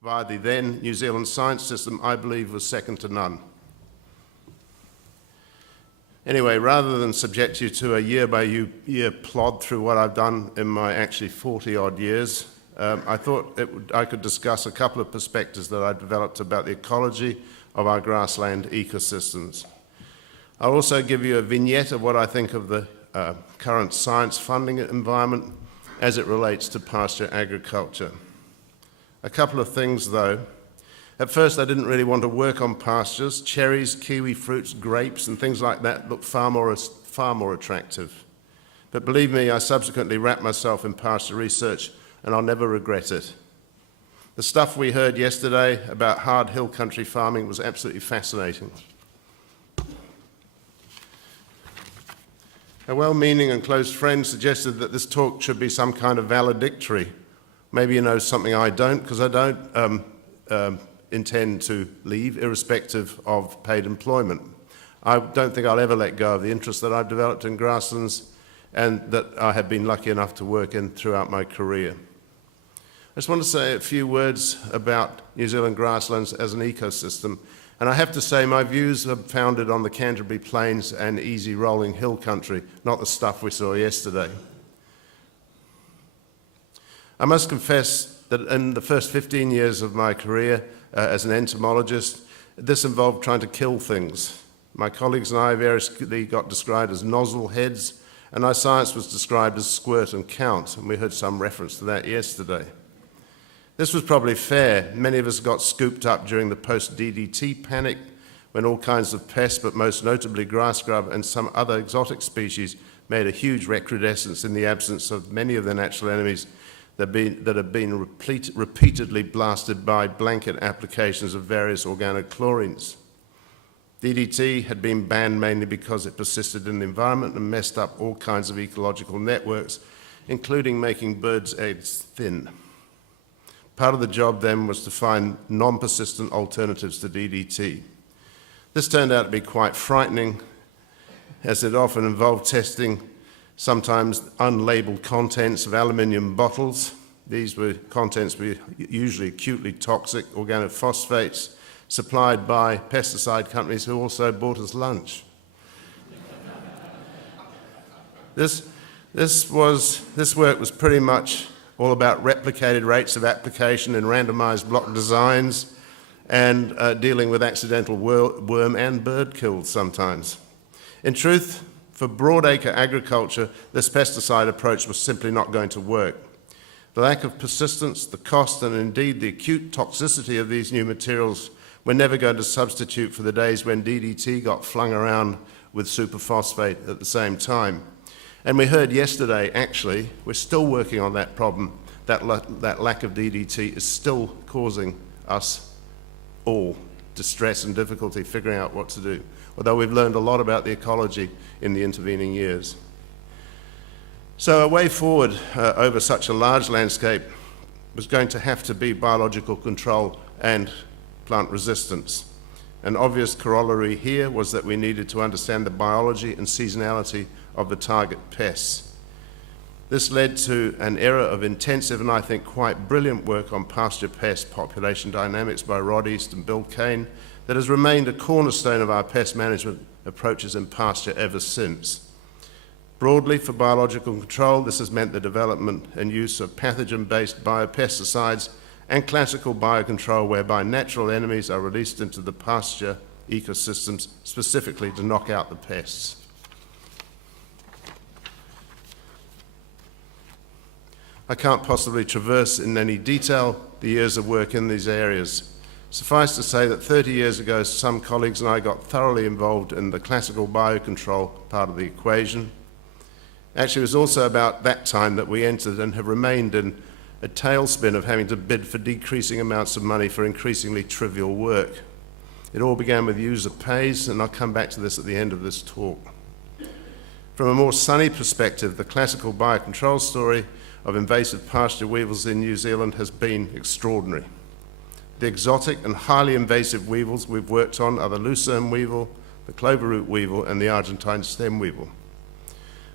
via the then New Zealand science system, I believe was second to none. Anyway, rather than subject you to a year-by-year plod through what I've done in my actually 40-odd years, I thought I could discuss a couple of perspectives that I've developed about the ecology of our grassland ecosystems. I'll also give you a vignette of what I think of the current science funding environment as it relates to pasture agriculture. A couple of things though. At first I didn't really want to work on pastures. Cherries, kiwi fruits, grapes and things like that looked far more attractive. But believe me, I subsequently wrapped myself in pasture research and I'll never regret it. The stuff we heard yesterday about hard hill country farming was absolutely fascinating. A well-meaning and close friend suggested that this talk should be some kind of valedictory. Maybe you know something I don't, because I don't intend to leave, irrespective of paid employment. I don't think I'll ever let go of the interest that I've developed in grasslands and that I have been lucky enough to work in throughout my career. I just want to say a few words about New Zealand grasslands as an ecosystem. And I have to say my views are founded on the Canterbury Plains and easy rolling hill country, not the stuff we saw yesterday. I must confess that in the first 15 years of my career as an entomologist, this involved trying to kill things. My colleagues and I variously got described as nozzle heads, and our science was described as squirt and count, and we heard some reference to that yesterday. This was probably fair. Many of us got scooped up during the post-DDT panic when all kinds of pests, but most notably grass grub and some other exotic species, made a huge recrudescence in the absence of many of their natural enemies that have been repeatedly blasted by blanket applications of various organochlorines. DDT had been banned mainly because it persisted in the environment and messed up all kinds of ecological networks, including making birds' eggs thin. Part of the job then was to find non-persistent alternatives to DDT. This turned out to be quite frightening, as it often involved testing sometimes unlabeled contents of aluminium bottles. These were contents were usually acutely toxic organophosphates supplied by pesticide companies who also bought us lunch. This work was pretty much all about replicated rates of application in randomized block designs and dealing with accidental worm and bird kills sometimes. In truth, for broadacre agriculture, this pesticide approach was simply not going to work. The lack of persistence, the cost, and indeed the acute toxicity of these new materials were never going to substitute for the days when DDT got flung around with superphosphate at the same time. And we heard yesterday, actually, we're still working on that problem. That lack of DDT is still causing us all distress and difficulty figuring out what to do, although we've learned a lot about the ecology in the intervening years. So a way forward over such a large landscape was going to have to be biological control and plant resistance. An obvious corollary here was that we needed to understand the biology and seasonality of the target pests. This led to an era of intensive and I think quite brilliant work on pasture pest population dynamics by Rod East and Bill Kane that has remained a cornerstone of our pest management approaches in pasture ever since. Broadly, for biological control, this has meant the development and use of pathogen-based biopesticides and classical biocontrol whereby natural enemies are released into the pasture ecosystems specifically to knock out the pests. I can't possibly traverse in any detail the years of work in these areas. Suffice to say that 30 years ago, some colleagues and I got thoroughly involved in the classical biocontrol part of the equation. Actually, it was also about that time that we entered and have remained in a tailspin of having to bid for decreasing amounts of money for increasingly trivial work. It all began with user pays, and I'll come back to this at the end of this talk. From a more sunny perspective, the classical biocontrol story of invasive pasture weevils in New Zealand has been extraordinary. The exotic and highly invasive weevils we've worked on are the lucerne weevil, the cloverroot weevil, and the Argentine stem weevil.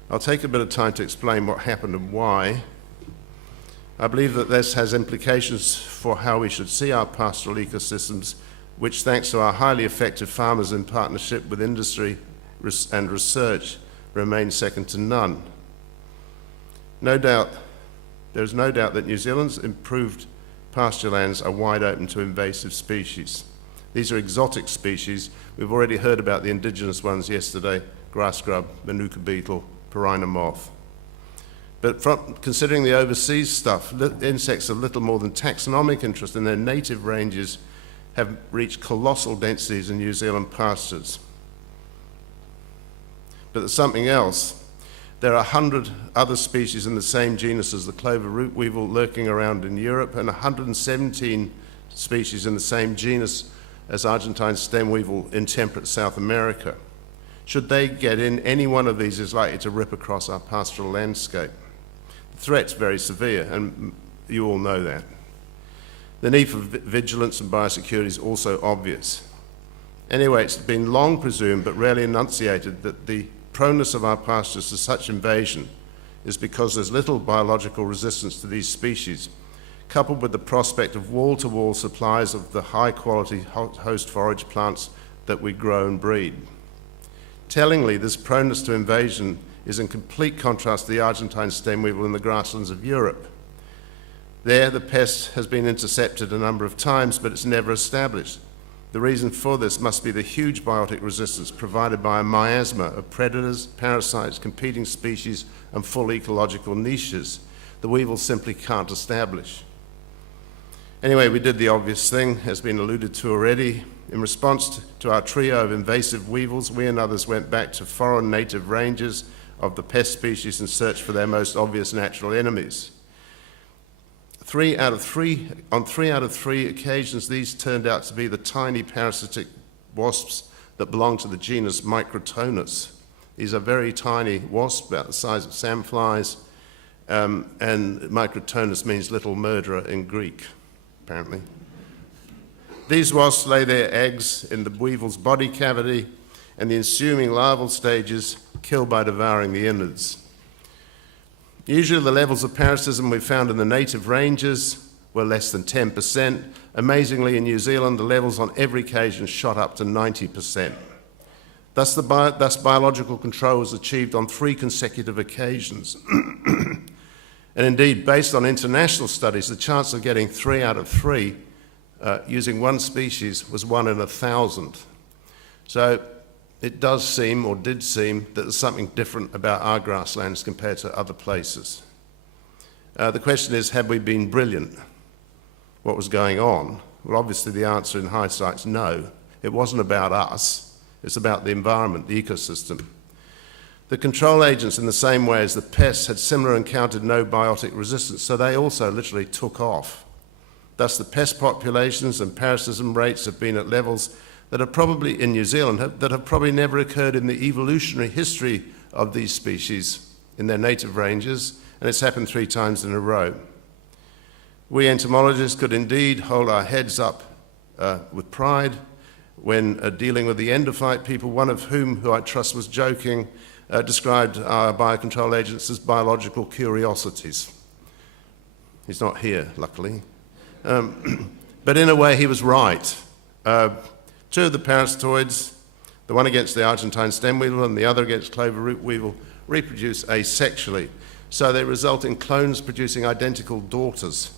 I'll take a bit of time to explain what happened and why. I believe that this has implications for how we should see our pastoral ecosystems, which, thanks to our highly effective farmers in partnership with industry and research, remain second to none. There is no doubt that New Zealand's improved pasture lands are wide open to invasive species. These are exotic species. We've already heard about the indigenous ones yesterday: grass grub, manuka beetle, purina moth. But considering the overseas stuff, insects of little more than taxonomic interest in their native ranges have reached colossal densities in New Zealand pastures. But there's something else. There are 100 other species in the same genus as the clover root weevil lurking around in Europe, and 117 species in the same genus as Argentine stem weevil in temperate South America. Should they get in, any one of these is likely to rip across our pastoral landscape. The threat's very severe, and you all know that. The need for vigilance and biosecurity is also obvious. Anyway, it's been long presumed but rarely enunciated that the proneness of our pastures to such invasion is because there's little biological resistance to these species, coupled with the prospect of wall-to-wall supplies of the high-quality host forage plants that we grow and breed. Tellingly, this proneness to invasion is in complete contrast to the Argentine stem weevil in the grasslands of Europe. There, the pest has been intercepted a number of times, but it's never established. The reason for this must be the huge biotic resistance provided by a miasma of predators, parasites, competing species, and full ecological niches the weevils simply can't establish. Anyway, we did the obvious thing, has been alluded to already. In response to our trio of invasive weevils, we and others went back to foreign native ranges of the pest species and searched for their most obvious natural enemies. On three out of three occasions, these turned out to be the tiny parasitic wasps that belong to the genus Microtonus. These are very tiny wasps, about the size of sandflies, and Microtonus means little murderer in Greek, apparently. These wasps lay their eggs in the weevil's body cavity, and the ensuing larval stages kill by devouring the innards. Usually the levels of parasitism we found in the native ranges were less than 10%. Amazingly, in New Zealand, the levels on every occasion shot up to 90%. Thus, biological control was achieved on 3 consecutive occasions. And indeed, based on international studies, the chance of getting 3 out of 3 using one species was 1 in 1,000. So it does seem, or did seem, that there's something different about our grasslands compared to other places. The question is, have we been brilliant? What was going on? Well, obviously the answer in hindsight is no. It wasn't about us. It's about the environment, the ecosystem. The control agents, in the same way as the pests, had similar encountered no biotic resistance, so they also literally took off. Thus, the pest populations and parasitism rates have been at levels that are probably in New Zealand, that have probably never occurred in the evolutionary history of these species in their native ranges, and it's happened 3 times in a row. We entomologists could indeed hold our heads up with pride when dealing with the endophyte people, one of whom, who I trust was joking, described our biocontrol agents as biological curiosities. He's not here, luckily. But in a way, he was right. 2 of the parasitoids, the one against the Argentine stem weevil and the other against clover root weevil, reproduce asexually. So they result in clones producing identical daughters.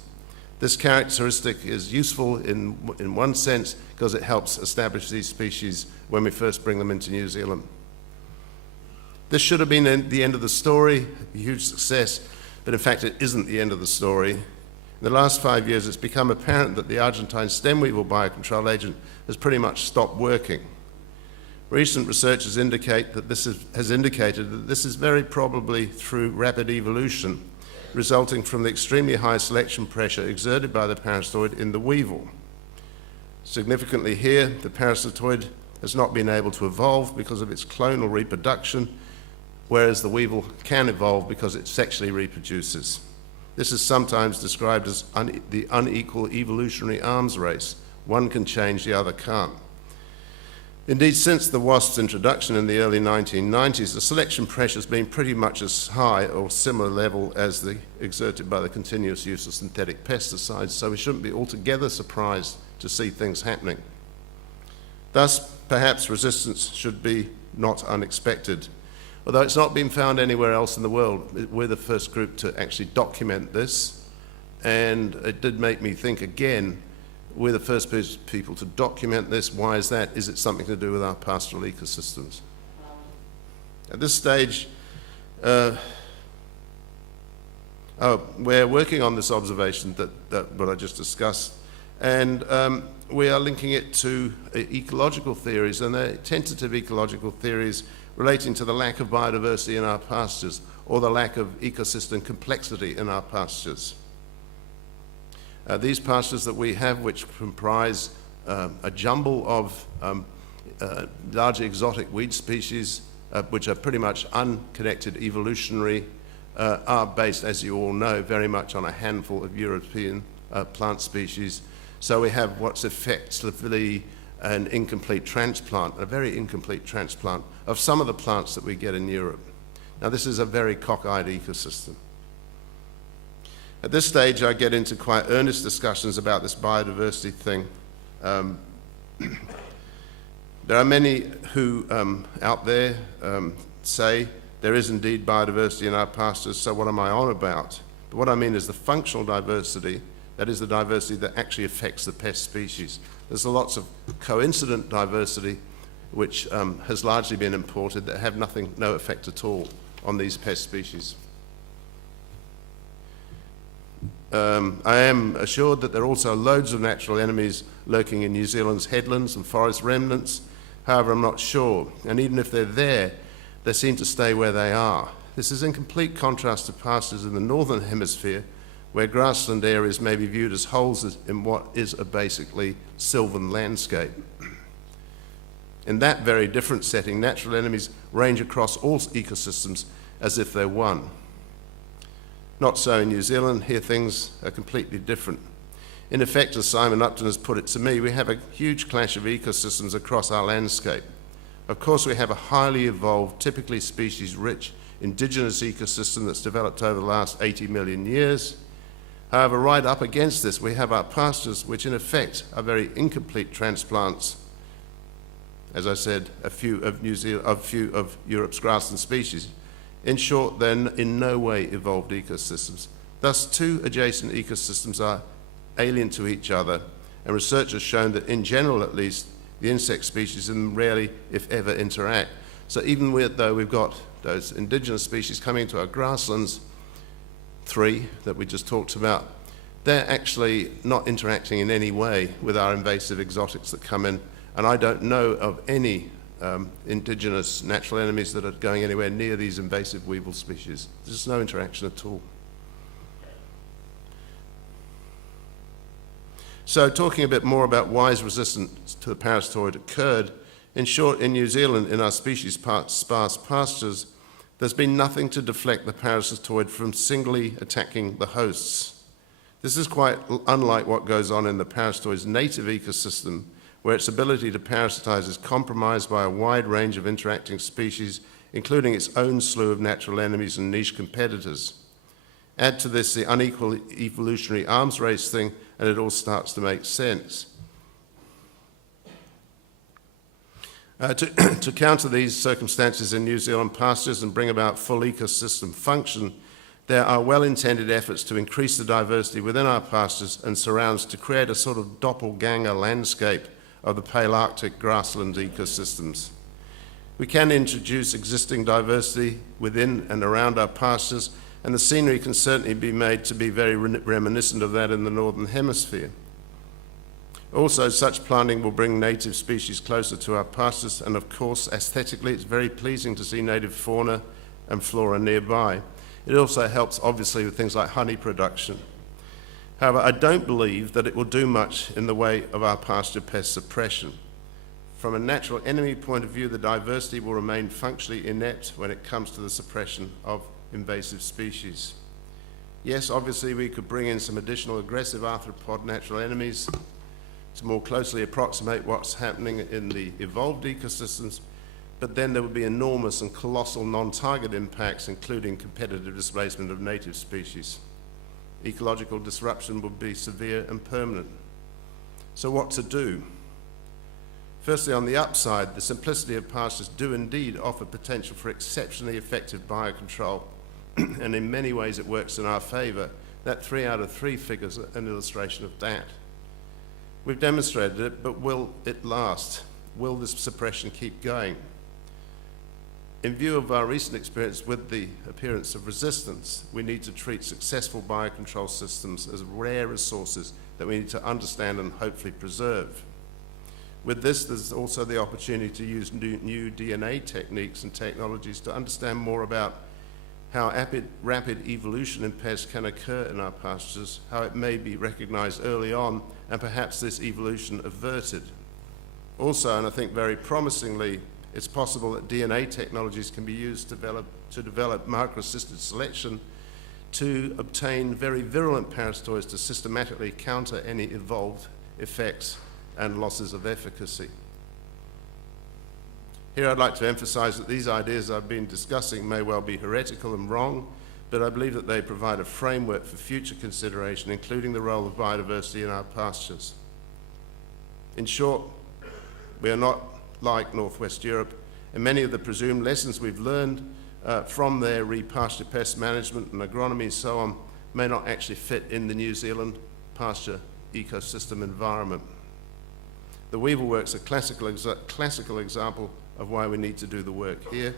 This characteristic is useful in one sense because it helps establish these species when we first bring them into New Zealand. This should have been the end of the story, a huge success, but in fact it isn't the end of the story. In the last 5 years, it's become apparent that the Argentine stem weevil biocontrol agent has pretty much stopped working. Recent research has indicated that this is very probably through rapid evolution, resulting from the extremely high selection pressure exerted by the parasitoid in the weevil. Significantly here, the parasitoid has not been able to evolve because of its clonal reproduction, whereas the weevil can evolve because it sexually reproduces. This is sometimes described as the unequal evolutionary arms race. One can change, the other can't. Indeed, since the wasp's introduction in the early 1990s, the selection pressure has been pretty much as high or similar level as the exerted by the continuous use of synthetic pesticides, so we shouldn't be altogether surprised to see things happening. Thus, perhaps resistance should be not unexpected. Although it's not been found anywhere else in the world, we're the first group to actually document this, and it did make me think again, we're the first people to document this. Why is that? Is it something to do with our pastoral ecosystems? At this stage, we're working on this observation that what I just discussed, and we are linking it to ecological theories, and they're tentative ecological theories relating to the lack of biodiversity in our pastures or the lack of ecosystem complexity in our pastures. These pastures that we have, which comprise a jumble of largely exotic weed species, which are pretty much unconnected evolutionary, are based, as you all know, very much on a handful of European plant species. So we have what's effectively an incomplete transplant, a very incomplete transplant of some of the plants that we get in Europe. Now, this is a very cockeyed ecosystem. At this stage, I get into quite earnest discussions about this biodiversity thing. There are many who out there say there is indeed biodiversity in our pastures, so what am I on about? But what I mean is the functional diversity, that is the diversity that actually affects the pest species. There's lots of coincident diversity which has largely been imported that have no effect at all on these pest species. I am assured that there are also loads of natural enemies lurking in New Zealand's headlands and forest remnants. However, I'm not sure. And even if they're there, they seem to stay where they are. This is in complete contrast to pastures in the northern hemisphere, where grassland areas may be viewed as holes in what is a basically sylvan landscape. In that very different setting, natural enemies range across all ecosystems as if they're one. Not so in New Zealand. Here things are completely different. In effect, as Simon Upton has put it to me, we have a huge clash of ecosystems across our landscape. Of course, we have a highly evolved, typically species-rich, indigenous ecosystem that's developed over the last 80 million years. However, right up against this, we have our pastures, which in effect are very incomplete transplants. As I said, a few of Europe's grassland species. In short, they're in no way evolved ecosystems. Thus, two adjacent ecosystems are alien to each other, and research has shown that, in general at least, the insect species in them rarely, if ever, interact. So even though we've got those indigenous species coming into our grasslands, 3 that we just talked about, they're actually not interacting in any way with our invasive exotics that come in, and I don't know of any indigenous natural enemies that are going anywhere near these invasive weevil species. There's no interaction at all. So talking a bit more about why resistance to the parasitoid occurred, in short, in New Zealand, in our species-sparse pastures, there's been nothing to deflect the parasitoid from singly attacking the hosts. This is quite unlike what goes on in the parasitoid's native ecosystem, where its ability to parasitize is compromised by a wide range of interacting species, including its own slew of natural enemies and niche competitors. Add to this the unequal evolutionary arms race thing, and it all starts to make sense. To counter these circumstances in New Zealand pastures and bring about full ecosystem function, there are well-intended efforts to increase the diversity within our pastures and surrounds to create a sort of doppelganger landscape of the Palearctic grassland ecosystems. We can introduce existing diversity within and around our pastures, and the scenery can certainly be made to be very reminiscent of that in the Northern Hemisphere. Also, such planting will bring native species closer to our pastures, and of course, aesthetically, it's very pleasing to see native fauna and flora nearby. It also helps, obviously, with things like honey production. However, I don't believe that it will do much in the way of our pasture pest suppression. From a natural enemy point of view, the diversity will remain functionally inept when it comes to the suppression of invasive species. Yes, obviously we could bring in some additional aggressive arthropod natural enemies, to more closely approximate what's happening in the evolved ecosystems, but then there would be enormous and colossal non-target impacts, including competitive displacement of native species. Ecological disruption would be severe and permanent. So what to do? Firstly, on the upside, the simplicity of pastures do indeed offer potential for exceptionally effective biocontrol, and in many ways it works in our favour. That 3 out of 3 figures are an illustration of that. We've demonstrated it, but will it last? Will this suppression keep going? In view of our recent experience with the appearance of resistance, we need to treat successful biocontrol systems as rare resources that we need to understand and hopefully preserve. With this, there's also the opportunity to use new DNA techniques and technologies to understand more about how rapid evolution in pests can occur in our pastures, how it may be recognized early on, and perhaps this evolution averted. Also, and I think very promisingly, it's possible that DNA technologies can be used to develop marker-assisted selection to obtain very virulent parasitoids to systematically counter any evolved effects and losses of efficacy. Here I'd like to emphasize that these ideas I've been discussing may well be heretical and wrong, but I believe that they provide a framework for future consideration, including the role of biodiversity in our pastures. In short, we are not like Northwest Europe, and many of the presumed lessons we've learned from their repasture pest management and agronomy and so on may not actually fit in the New Zealand pasture ecosystem environment. The weevil work's a classical example of why we need to do the work here.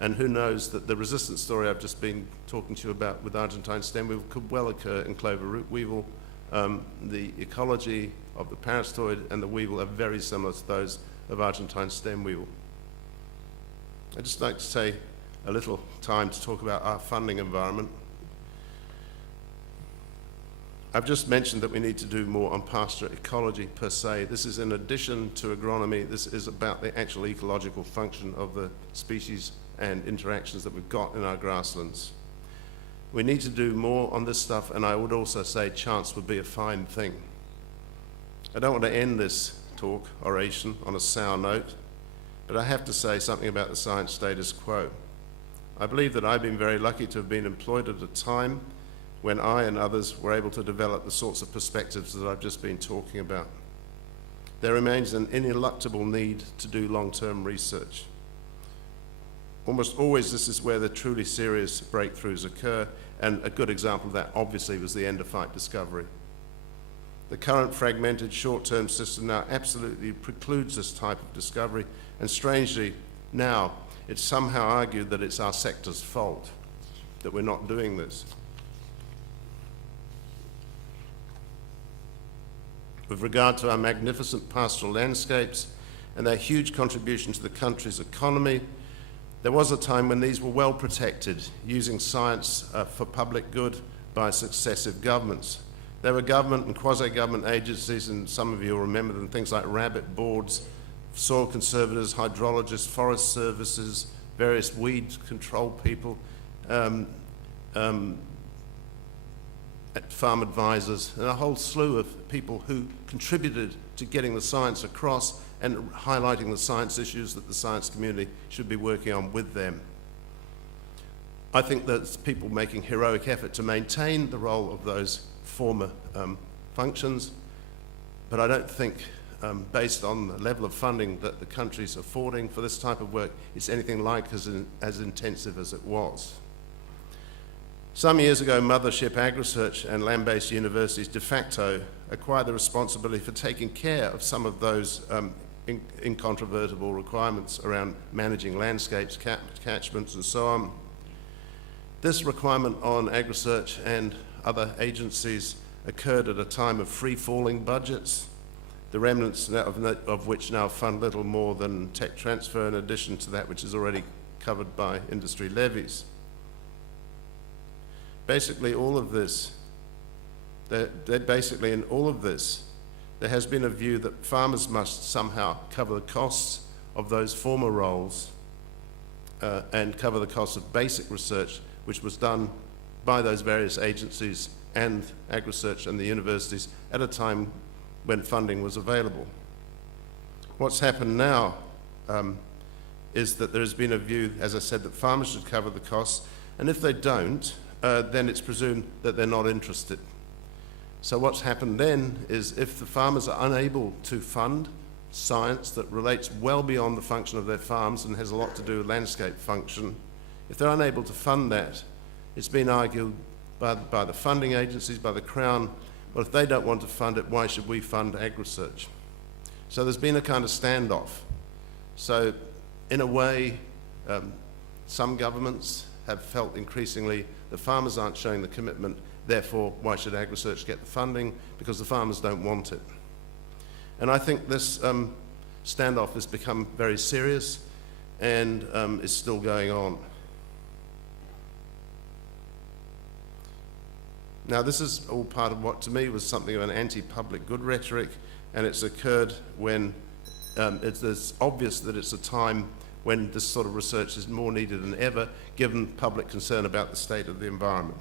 And who knows that the resistance story I've just been talking to you about with Argentine stem weevil could well occur in clover root weevil. The ecology of the parasitoid and the weevil are very similar to those of Argentine stem weevil. I'd just like to take a little time to talk about our funding environment. I've just mentioned that we need to do more on pasture ecology per se. This is in addition to agronomy. This is about the actual ecological function of the species and interactions that we've got in our grasslands. We need to do more on this stuff, and I would also say chance would be a fine thing. I don't want to end this oration on a sour note, but I have to say something about the science status quo. I believe that I've been very lucky to have been employed at a time when I and others were able to develop the sorts of perspectives that I've just been talking about. There remains an ineluctable need to do long-term research. Almost always this is where the truly serious breakthroughs occur, and a good example of that obviously was the endophyte discovery. The current fragmented short-term system now absolutely precludes this type of discovery, and strangely now it's somehow argued that it's our sector's fault that we're not doing this. With regard to our magnificent pastoral landscapes and their huge contribution to the country's economy, there was a time when these were well protected, using science for public good by successive governments. There were government and quasi-government agencies, and some of you will remember them, things like rabbit boards, soil conservators, hydrologists, forest services, various weed control people, farm advisors, and a whole slew of people who contributed to getting the science across and highlighting the science issues that the science community should be working on with them. I think there's people making heroic effort to maintain the role of those former functions, but I don't think, based on the level of funding that the country's affording for this type of work, it's anything like as intensive as it was. Some years ago, Mothership AgResearch and land-based universities de facto acquired the responsibility for taking care of some of those incontrovertible requirements around managing landscapes, catchments, and so on. This requirement on AgResearch and other agencies occurred at a time of free-falling budgets, the remnants of which now fund little more than tech transfer in addition to that which is already covered by industry levies. Basically, in all of this, there has been a view that farmers must somehow cover the costs of those former roles and cover the costs of basic research, which was done by those various agencies and agri-research and the universities at a time when funding was available. What's happened now is that there has been a view, as I said, that farmers should cover the costs, and if they don't, then it's presumed that they're not interested. So what's happened then is if the farmers are unable to fund science that relates well beyond the function of their farms and has a lot to do with landscape function, if they're unable to fund that, it's been argued by the funding agencies, by the Crown, well, if they don't want to fund it, why should we fund agri-research? So there's been a kind of standoff. So in a way, some governments have felt increasingly the farmers aren't showing the commitment, therefore why should agri-research get the funding? Because the farmers don't want it. And I think this standoff has become very serious and is still going on. Now this is all part of what to me was something of an anti-public good rhetoric, and it's occurred when it's obvious that it's a time when this sort of research is more needed than ever, given public concern about the state of the environment.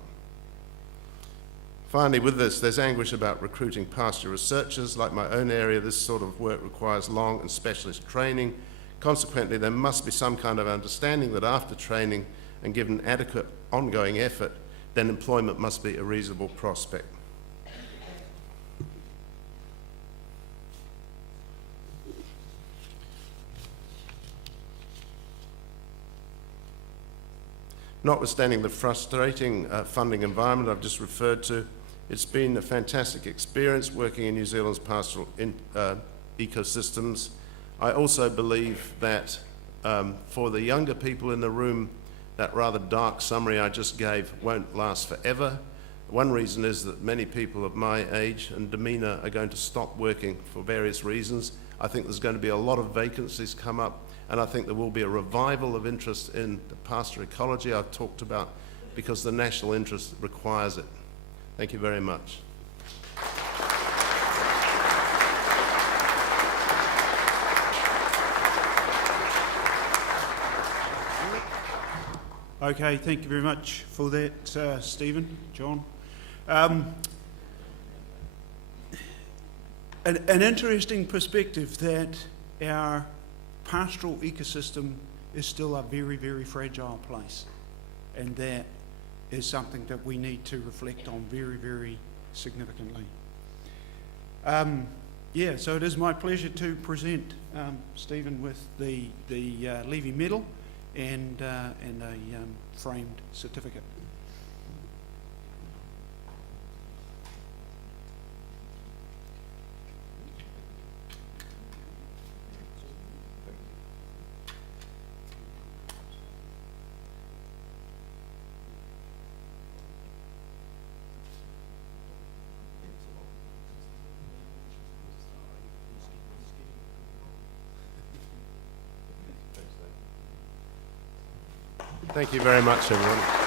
Finally, with this, there's anguish about recruiting pasture researchers. Like my own area, this sort of work requires long and specialist training. Consequently, there must be some kind of understanding that after training and given adequate ongoing effort, then employment must be a reasonable prospect. Notwithstanding the frustrating funding environment I've just referred to, it's been a fantastic experience working in New Zealand's pastoral ecosystems. I also believe that for the younger people in the room, that rather dark summary I just gave won't last forever. One reason is that many people of my age and demeanour are going to stop working for various reasons. I think there's going to be a lot of vacancies come up, and I think there will be a revival of interest in the pastoral ecology I've talked about, because the national interest requires it. Thank you very much. Okay, thank you very much for that, Stephen, John. An interesting perspective that our pastoral ecosystem is still a very, very fragile place, and that is something that we need to reflect on very, very significantly. Yeah, so it is my pleasure to present Stephen with the Levy Medal and a framed certificate. Thank you very much, everyone.